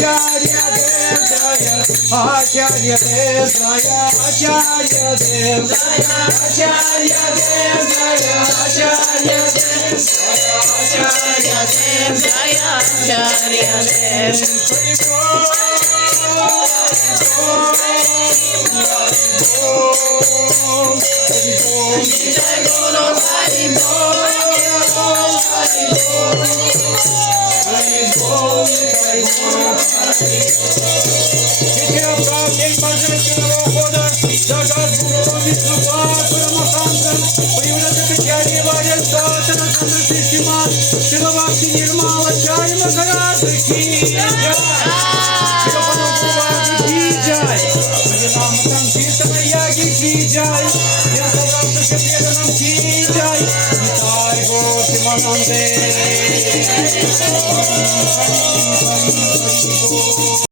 Acharya Dev Jaya, Acharya Dev Jaya, Acharya Dev Jaya, Acharya Dev Jaya, Acharya Dev Jaya, Acharya Dev Jaya, Acharya Dev. Jai